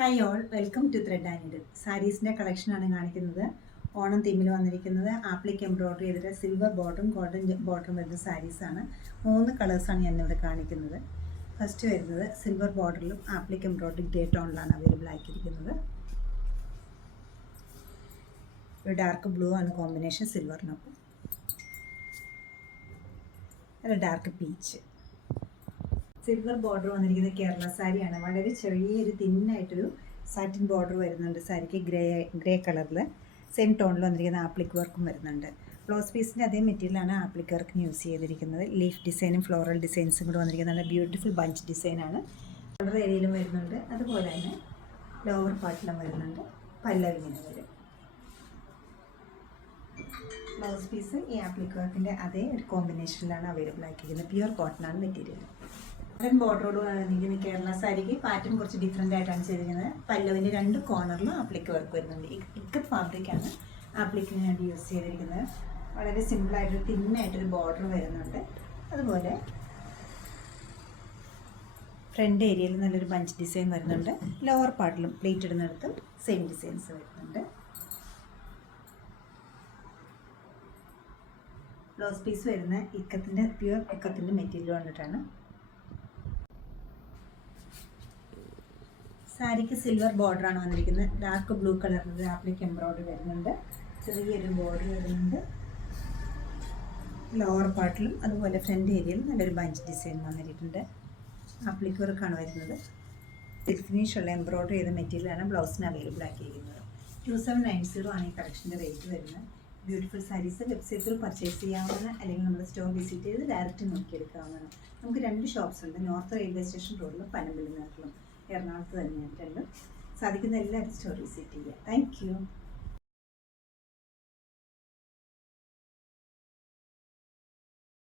Hi all, welcome to Thread and Needle. സാരീസിൻ്റെ കളക്ഷനാണ് കാണിക്കുന്നത്. ഓണം തീമിൽ വന്നിരിക്കുന്നത് ആപ്ലിക് എംബ്രോയ്ഡറി ചെയ്തിട്ട് സിൽവർ ബോർഡറും ഗോൾഡൻ ബോർഡറും വരുന്ന സാരീസാണ്. 3 കളേഴ്സാണ് ഞാനിവിടെ കാണിക്കുന്നത്. ഫസ്റ്റ് വരുന്നത് സിൽവർ ബോർഡറിലും ആപ്ലിക് എംബ്രോയ്ഡറി ഗ്രേ ടോണിലാണ് അവൈലബിൾ ആക്കിയിരിക്കുന്നത്. ഒരു ഡാർക്ക് ബ്ലൂ ആണ് കോമ്പിനേഷൻ സിൽവറിനൊപ്പം. ഒരു ഡാർക്ക് പീച്ച്. സിൽവർ ബോർഡർ വന്നിരിക്കുന്നത് കേരള സാരിയാണ്. വളരെ ചെറിയൊരു തിന്നായിട്ടൊരു സാറ്റിൻ ബോർഡർ വരുന്നുണ്ട് സാരിക്ക്. ഗ്രേ കളറിൽ സെയിം ടോണിൽ വന്നിരിക്കുന്ന ആപ്ലിക് വർക്കും വരുന്നുണ്ട്. ബ്ലൗസ് പീസിൻ്റെ അതേ മെറ്റീരിയലാണ് ആപ്ലിക് വർക്കിന് യൂസ് ചെയ്തിരിക്കുന്നത്. ലീഫ് ഡിസൈനും ഫ്ലോറൽ ഡിസൈൻസും കൂടെ വന്നിരിക്കുന്നത് ബ്യൂട്ടിഫുൾ ബഞ്ച് ഡിസൈനാണ്. ഷോൾഡർ ഏരിയയിലും വരുന്നുണ്ട്, അതുപോലെ തന്നെ ലോവർ പാർട്ടിലും വരുന്നുണ്ട്. പല്ലവിങ്ങനെ വരും. ബ്ലൗസ് പീസ് ഈ ആപ്ലിക് വർക്കിൻ്റെ അതേ ഒരു കോമ്പിനേഷനിലാണ് അവൈലബിൾ ആക്കിയിരിക്കുന്നത്. പ്യുവർ കോട്ടൺ ആണ് മെറ്റീരിയൽ. കോട്ടൺ ബോർഡറോട് വന്നിരിക്കുന്ന കേരള സാരിക്ക് പാറ്റേൺ കുറച്ച് ഡിഫറെൻ്റ് ആയിട്ടാണ് ചെയ്തിരിക്കുന്നത്. പല്ലവിൻ്റെ 2 കോർണറിലും ആപ്ലിക് വർക്ക് വരുന്നുണ്ട്. ഇക്കത്ത് ഫാബ്രിക്കാണ് ആപ്ലിക്കിന് വേണ്ടി യൂസ് ചെയ്തിരിക്കുന്നത്. വളരെ സിമ്പിളായിട്ടൊരു തിന്നായിട്ടൊരു ബോർഡർ വരുന്നുണ്ട്. അതുപോലെ ഫ്രണ്ട് ഏരിയയിൽ നല്ലൊരു ബഞ്ച് ഡിസൈൻ വരുന്നുണ്ട്. ലോവർ പാർട്ടിലും പ്ലേറ്റ് ഇടുന്നിടത്തും സെയിം ഡിസൈൻസ് വരുന്നുണ്ട്. ബ്ലൗസ് പീസ് വരുന്ന ഇക്കത്തിൻ്റെ പ്യുവർ ഇക്കത്തിൻ്റെ മെറ്റീരിയൽ കൊണ്ടിട്ടാണ്. സാരിക്ക് സിൽവർ ബോർഡറാണ് വന്നിരിക്കുന്നത്. ഡാർക്ക് ബ്ലൂ കളറിൽ ആപ്ലിക് എംബ്രോയ്ഡറി വരുന്നുണ്ട്. ചെറിയൊരു ബോർഡർ വരുന്നുണ്ട് ലോവർ പാർട്ടിലും. അതുപോലെ ഫ്രണ്ട് ഏരിയയിലും നല്ലൊരു ബഞ്ച് ഡിസൈൻ വന്നിട്ടുണ്ട്. ആപ്ലിക് വർക്കാണ് വരുന്നത്. സിൽക്ക് ഫിനിഷുള്ള എംബ്രോയ്ഡറി ചെയ്ത മെറ്റീരിയലാണ് ബ്ലൗസിന് അവൈലബിൾ ആക്കിയിരിക്കുന്നത്. 2790 ആണ് ഈ കളക്ഷൻ്റെ റേറ്റ് വരുന്നത്. ബ്യൂട്ടിഫുൾ സാരീസ് വെബ്സൈറ്റിൽ പർച്ചേസ് ചെയ്യാവുന്ന, അല്ലെങ്കിൽ നമ്മൾ സ്റ്റോർ വിസിറ്റ് ചെയ്ത് ഡയറക്റ്റ് നോക്കിയെടുക്കാവുന്നതാണ്. നമുക്ക് 2 ഷോപ്സ് ഉണ്ട്. നോർത്ത് റെയിൽവേ സ്റ്റേഷൻ റോഡിലും പനമ്പള്ളി നാട്ടിലും. എറണാകുളത്ത് തന്നെയാണ് രണ്ടും. സാധിക്കുന്ന എല്ലാവരും സ്റ്റോർ വിസിറ്റ് ചെയ്യുക. Thank you.